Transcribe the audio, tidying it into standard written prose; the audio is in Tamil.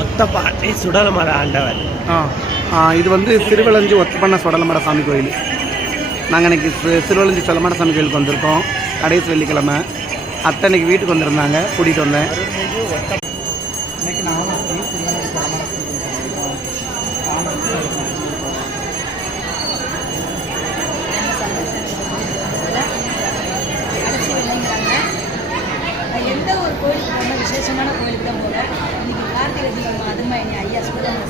ஒத்தப்பாட்டி சுடலமர ஆண்டவர். இது வந்து திருவலஞ்சி ஒத்தப்பண்ண சுடலமர சாமி கோயில். நாங்கள் இன்றைக்கி திருவலஞ்சி சுடலமர சாமி கோயிலுக்கு வந்திருக்கோம். கடைசி வெள்ளிக்கிழமை அத்தனைக்கு வீட்டுக்கு வந்திருந்தாங்க, கூட்டிகிட்டு வந்தேன். இன்னைக்கு எந்த ஒரு கோயிலுக்கு போனால் விசேஷமான கோயிலுக்கு தான் போகிறேன். இன்றைக்கி கார்த்திகை தீபம் அதுமா ஐயா சுடலமர